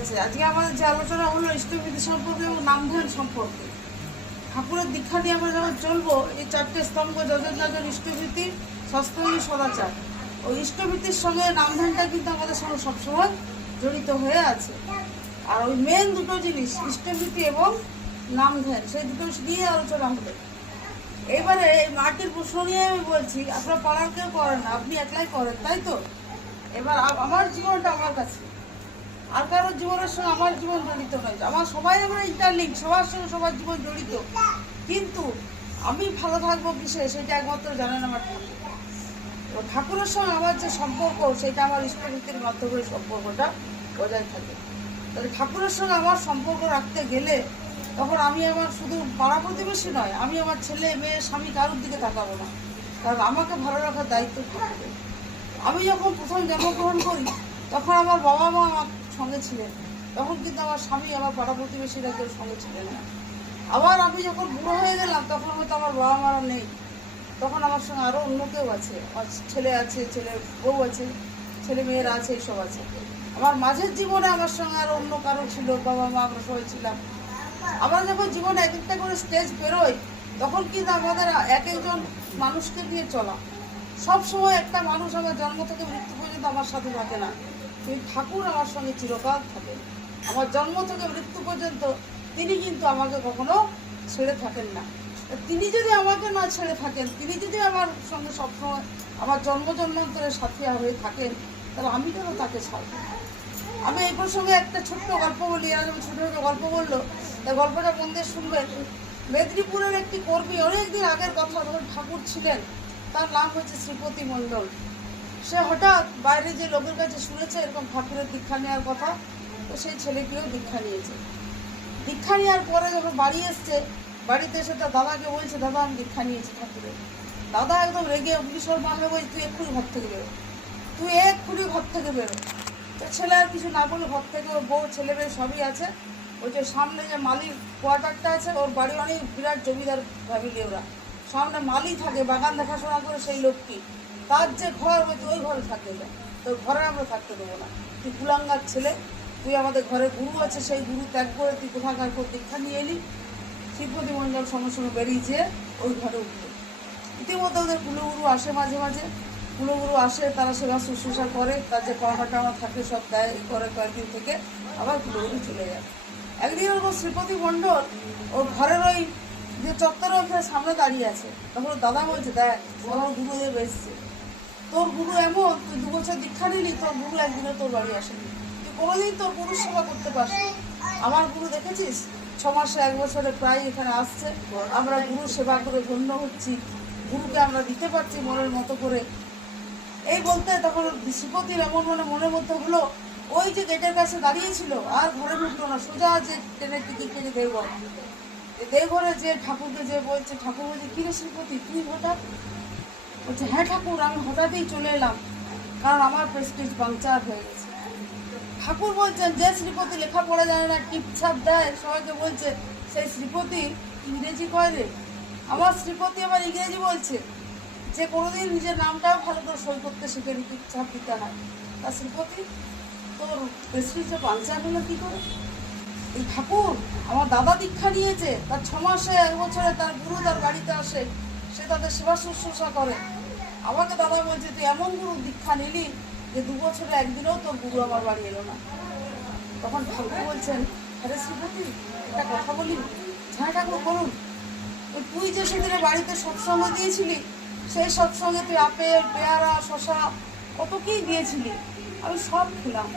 আছে আজকে আমাদের যে আলোচনা হলো ইষ্টবিধি সম্পর্কে এবং নামধ্যান সম্পর্কে, ঠাকুরের দীক্ষা নিয়ে আমরা যখন চলবো, এই চারটে স্তম্ভ যজন যজন ইষ্টভীতি সস্তনী সদাচার। ওই ইষ্টভীতির সঙ্গে নামধ্যানটা কিন্তু আমাদের সঙ্গে সবসময় জড়িত হয়ে আছে। আর ওই মেন দুটো জিনিস, ইষ্টভীতি এবং নামধ্যান সেই দুটো নিয়ে আলোচনা হবে। এবারে এই মাটির প্রশ্ন নিয়ে আমি বলছি, আপনার পাড়ার কেউ করেন না, আপনি একলাই করেন, তাই তো? এবার আমার জীবনটা আমার কাছে। আর কারোর জীবনের সঙ্গে আমার জীবন জড়িত নয়। আমার সবাই আমরা ইন্টারলিঙ্ক সবার সঙ্গে সবার জীবন জড়িত। কিন্তু আমি ভালো থাকব কিসে, সেটা একমাত্র জানেন আমার ঠাকুর। ঠাকুরের সঙ্গে আমার যে সম্পর্ক, সেটা আমার ইষ্টনীতির মাধ্যমে সম্পর্কটা বজায় থাকে। তাহলে ঠাকুরের সঙ্গে আমার সম্পর্ক রাখতে গেলে তখন আমি আমার শুধু পাড়া প্রতিবেশী নয়, আমি আমার ছেলে, মেয়ে, স্বামী কারোর দিকে তাকাবো না। কারণ আমাকে ভালো রাখার দায়িত্ব আমি যখন প্রথম জন্মগ্রহণ করি, তখন আমার বাবা মা সঙ্গে ছিলেন তখন কিন্তু আমার স্বামী আমার পাড়া প্রতিবেশীরা কেউ সঙ্গে ছিলেন না। আবার আমি যখন বুড়ো হয়ে গেলাম, তখন হয়তো আমার বাবা মারা নেই। তখন আমার সঙ্গে আরও অন্য কেউ আছে। ছেলে আছে, ছেলের বউ আছে, ছেলে মেয়েরা আছে, এইসব আছে। আমার মাঝের জীবনে আমার সঙ্গে আর অন্য কারও ছিল, বাবা মা আমরা সবাই ছিলাম। আমরা যখন জীবনে এক একটা করে স্টেজ বেরোই তখন কিন্তু আমাদের এক একজন মানুষকে নিয়ে চলা। সব সময় একটা মানুষ আমার জন্ম থেকে মৃত্যু পর্যন্ত আমার সাথে থাকে না। কিন্তু ঠাকুর আমার সঙ্গে চিরকাল থাকেন। আমার জন্ম থেকে মৃত্যু পর্যন্ত তিনি কিন্তু আমাকে কখনো ছেড়ে থাকেন না। তিনি যদি আমাকে না ছেড়ে থাকেন, তিনি যদি আমার সঙ্গে সবসময় আমার জন্ম জন্মান্তরের সাথী হয়ে থাকেন, তাহলে আমি কেন তাকে ছাড়ব? আমি এই প্রসঙ্গে একটা ছোট্ট গল্প বলি আর ছোটো ছোট গল্প বলল তাই গল্পটা মন দিয়ে শুনবেন। মেদিনীপুরের একটি কর্মী অনেকদিন আগের কথা যখন ঠাকুর ছিলেন, তার নাম হচ্ছে শ্রীপতি মণ্ডল। সে হঠাৎ বাইরে যে লোকের কাছে শুনেছে এরকম ঠাকুরের দীক্ষা নেওয়ার কথা, তো সেই ছেলেটিও দীক্ষা নিয়েছে। দীক্ষা নেওয়ার পরে যখন বাড়ি এসছে, বাড়িতে এসে তার দাদাকে বলছে, দাদা, আমি দীক্ষা নিয়েছি ঠাকুরের। দাদা একদম রেগে অগ্নিশ্বর মাকে বলছে তুই এক্ষুনি ঘর থেকে বেরো। তুই এক্ষুনি ঘর থেকে বেরো। তো ছেলে আর কিছু না বলে ঘর থেকে, ওর বউ, ছেলে মেয়ে সবই আছে। ওই যে সামনে যে মালির কোয়ার্টারটা আছে, ওর বাড়ি অনেক বিরাট জমিদার ফ্যামিলি ওরা। সামনে মালি থাকে, বাগান দেখাশোনা করে সেই লোকটি। তার যে ঘর বলছে ওই ঘরে থাকতে যায় তো ঘরে আমরা থাকতে দেবো না। তুই কুলাঙ্গার ছেলে, তুই আমাদের ঘরে গুরু আছে, সেই গুরু ত্যাগ করে তুই কোথাকার পর দীক্ষা নিয়ে এলি। শিবপতি মণ্ডল সঙ্গে সঙ্গে বেরিয়ে যেয়ে ওই ঘরে উঠল। ইতিমধ্যে ওদের কুলগুরু আসে মাঝে মাঝে। কুলগুরু আসে, তারা সেবা শুশ্রূষা করে, তার যে পাওনা টাওনা থাকে সব দেয় করে কয়েকদিন থেকে আবার কুলগুরু চলে যায়। একদিন ওরকম শ্রীপতি মণ্ডল ওর ঘরের ওই যে চত্বরে ওখানে সামনে দাঁড়িয়ে আছে। তখন ওর দাদা বলছে, দেখ আমার গুরুদেব এসছে। তোর গুরু এমন, তুই দু বছর দীক্ষা নিলি, তোর গুরু একদিনে তোর বাড়ি আসেনি। তুই কোনোদিন তোর গুরুর সেবা করতে পারবি আমার গুরু দেখেছিস? ছ মাসে এক বছরে প্রায় এখানে আসছে। আমরা গুরু সেবা করে ধন্য হচ্ছি। গুরুকে আমরা দিতে পারছি মনের মতো করে। এই বলতে তখন শ্রীপতির এমন মানে মনের মধ্যে হলো, ওই যে গেটের কাছে দাঁড়িয়েছিল আর ঘরে ঢুকলো না, সোজা যে ট্রেনের টিকিট কেটে দেবঘর দেবঘরে যে ঠাকুরকে যে বলছে ঠাকুর বলছে কিরে শ্রীপতি তুই হঠাৎ বলছে হ্যাঁ ঠাকুর, আমি হঠাৎই চলে এলাম। কারণ আমার প্রেস্টিজ পাংচার হয়ে গেছে। ঠাকুর বলছেন, যে শ্রীপতি লেখাপড়া জানে না টিপছাপ দেয়। সবাইকে বলছে, সেই শ্রীপতি ইংরেজি কয় রে? আমার শ্রীপতি আবার ইংরেজি বলছে, যে কোনোদিন নিজের নামটাও ভালো করে সই করতে শিখেনি টিপছাপ দিতে হয়। তা শ্রীপতি, তোর প্রেস্টিজে পাংচার হলো কী করে? এই ঠাকুর, আমার দাদা দীক্ষা নিয়েছে। তার ছ মাসে এক বছরে তার গুরু তার বাড়িতে আসে। সে তাদের সেবা শুশ্রূষা করে। আমাকে দাদা বলছে, তুই এমন গুরু দীক্ষা নিলি যে দু বছরে একদিনও তোর গুরু আমার বাড়ি এলো না। তখন ঠাকুর বলছেন, আরে শ্রীপতি, একটা কথা বলি হ্যাঁ ঠাকুর বলুন ওই তুই যে সেদিনে বাড়িতে সৎসঙ্গ দিয়েছিলি, সেই সৎসঙ্গে তুই আপেল, পেয়ারা শশা কত কী দিয়েছিলি, আমি সব খেলাম।